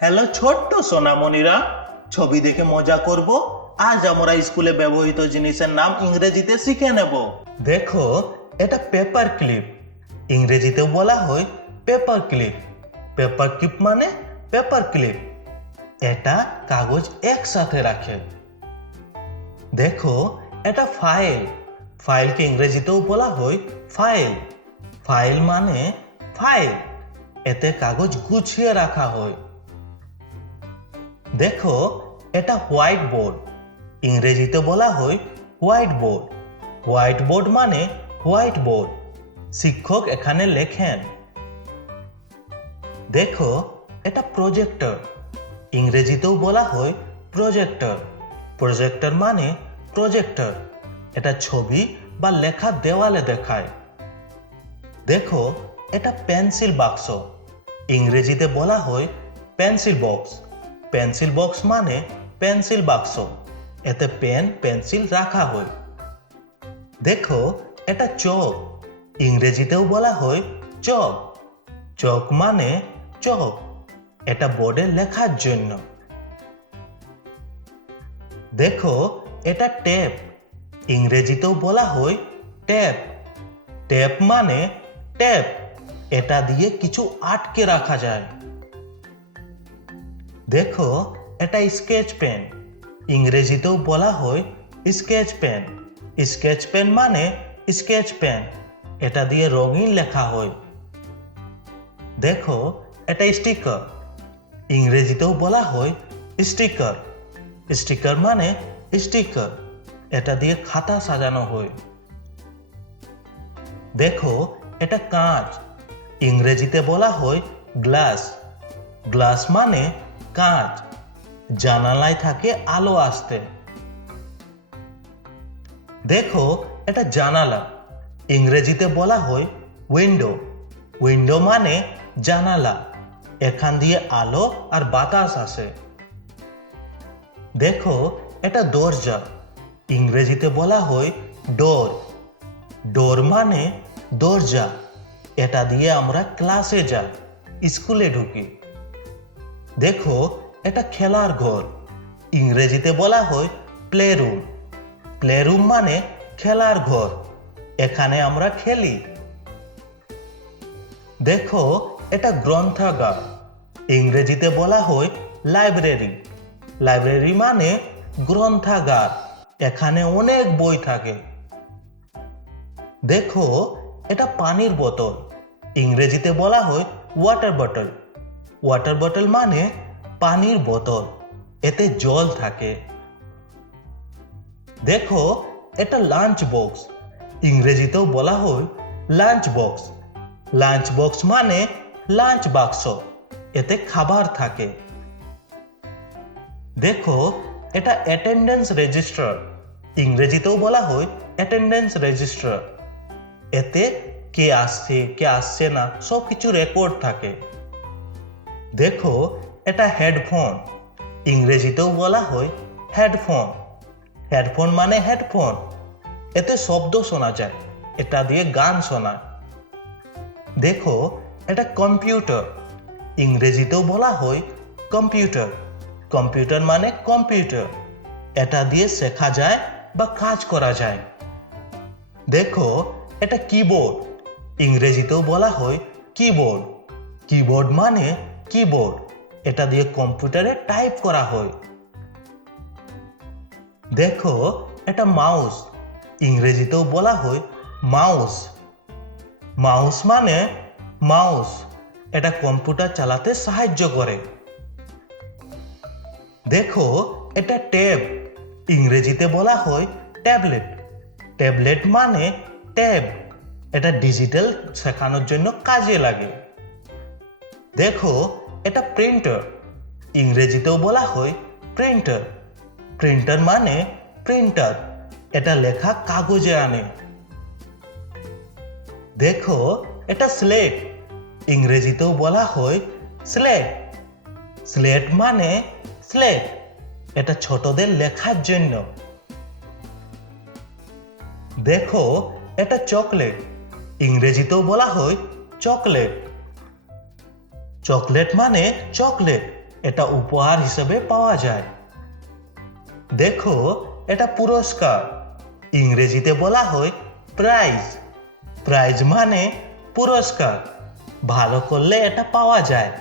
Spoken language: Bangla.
হ্যালো ছোট্ট সোনামণিরা, ছবি দেখে মজা করব? আজ আমরা স্কুলে ব্যবহৃত জিনিসের নাম ইংরেজিতে শিখে নেব। দেখো, এটা পেপার ক্লিপ ইংরেজিতে বলা হয় পেপার ক্লিপ পেপার ক্লিপ মানে পেপার ক্লিপ এটা কাগজ একসাথে রাখে। দেখো, এটা ফাইল ফাইলকে ইংরেজিতেও বলা হয় ফাইল ফাইল মানে ফাইল এতে কাগজ গুছিয়ে রাখা হয়। দেখো, এটা হোয়াইট বোর্ড। ইংরেজিতে বলা হয় হোয়াইট বোর্ড। হোয়াইট বোর্ড মানে হোয়াইট বোর্ড। শিক্ষক এখানে লেখেন, দেখো, এটা প্রজেক্টর। ইংরেজিতেও বলা হয় প্রজেক্টর। প্রজেক্টর মানে প্রজেক্টর। এটা ছবি বা লেখা দেওয়ালে দেখায়। দেখো, এটা পেন্সিল বাক্স। ইংরেজিতে বলা হয় পেন্সিল বক্স। পেন্সিল বক্স মানে পেন্সিল বাক্স। এতে পেন, পেন্সিল রাখা হয়। দেখো, এটা চক। ইংরেজিতেও বলা হয় চক। চক মানে চক। এটা বোর্ডে লেখার জন্য। দেখো, এটা টেপ। ইংরেজিতেও বলা হয় ট্যাপ ট্যাপ মানে ট্যাপ এটা দিয়ে কিছু আটকে রাখা যায়। দেখো, এটা স্কেচ পেন ইংরেজিতেও বলা হয় স্কেচ পেন স্কেচ পেন মানে স্কেচ পেন এটা দিয়ে রঙিন লেখা হয়। দেখো, এটা স্টিকার ইংরেজিতেও বলা হয় স্টিকার স্টিকার মানে স্টিকার এটা দিয়ে খাতা সাজানো হয়। দেখো, এটা কাঁচ। ইংরেজিতে বলা হয় গ্লাস গ্লাস মানে কাঁচ জানালায় থাকে আলো আসতে। দেখো, এটা জানালা। ইংরেজিতে বলা হয় উইন্ডো উইন্ডো মানে জানালা। এখান দিয়ে আলো আর বাতাস আসে। দেখো, এটা দরজা। ইংরেজিতে বলা হয় ডোর ডোর মানে দরজা। এটা দিয়ে আমরা ক্লাসে যাই স্কুলে ঢুকি। দেখো, এটা খেলার ঘর। ইংরেজিতে বলা হয় প্লে রুম প্লে রুম মানে খেলার ঘর। এখানে আমরা খেলি। দেখো, এটা গ্রন্থাগার। ইংরেজিতে বলা হয় লাইব্রেরি লাইব্রেরি মানে গ্রন্থাগার। এখানে অনেক বই থাকে। দেখো, এটা পানির বোতল। ইংরেজিতে বলা হয় ওয়াটার বটল ওয়াটার বটল মানে পানির বোতল। এতে জল থাকে। দেখো, এটা লাঞ্চ বক্স ইংরেজিতেও বলা হয় লাঞ্চ বক্স লাঞ্চ বক্স মানে লাঞ্চ বাক্স এতে খাবার থাকে। দেখো, এটা অ্যাটেন্ডেন্স রেজিস্টার ইংরেজিতেও বলা হয় অ্যাটেন্ডেন্স রেজিস্টার এতে কে আসছে কে আসছে না সব কিছু রেকর্ড থাকে। দেখো, এটা হেডফোন ইংরেজিতেও বলা হয় হেডফোন হেডফোন মানে হেডফোন এতে শব্দ শোনা যায়, এটা দিয়ে গান শোনায় দেখো, এটা কম্পিউটার ইংরেজিতেও বলা হয় কম্পিউটার কম্পিউটার মানে কম্পিউটার এটা দিয়ে শেখা যায় বা কাজ করা যায়। দেখো, এটা কিবোর্ড ইংরেজিতেও বলা হয় কিবোর্ড কিবোর্ড মানে কিবোর্ড এটা দিয়ে কম্পিউটারে টাইপ করা হয়। দেখো, এটা মাউস, ইংরেজিতেও বলা হয় মাউস। মাউস মানে মাউস, এটা কম্পিউটার চালাতে সাহায্য করে। দেখো, এটা ট্যাব, ইংরেজিতে বলা হয় ট্যাবলেট। ট্যাবলেট মানে ট্যাব, এটা ডিজিটাল শেখানোর জন্য কাজে লাগে। দেখো, এটা প্রিন্টার ইংরেজিতেও বলা হয় প্রিন্টার প্রিন্টার মানে প্রিন্টার এটা লেখা কাগজে আনে। দেখো, এটা স্লেট ইংরেজিতেও বলা হয় স্লেট স্লেট মানে স্লেট এটা ছোটদের লেখার জন্য। দেখো, এটা চকলেট ইংরেজিতেও বলা হয় চকলেট চকলেট মানে চকলেট। এটা উপহার হিসেবে পাওয়া যায়। দেখো, এটা পুরস্কার। ইংরেজিতে বলা হয় প্রাইজ। প্রাইজ মানে পুরস্কার। ভালো করলে এটা পাওয়া যায়।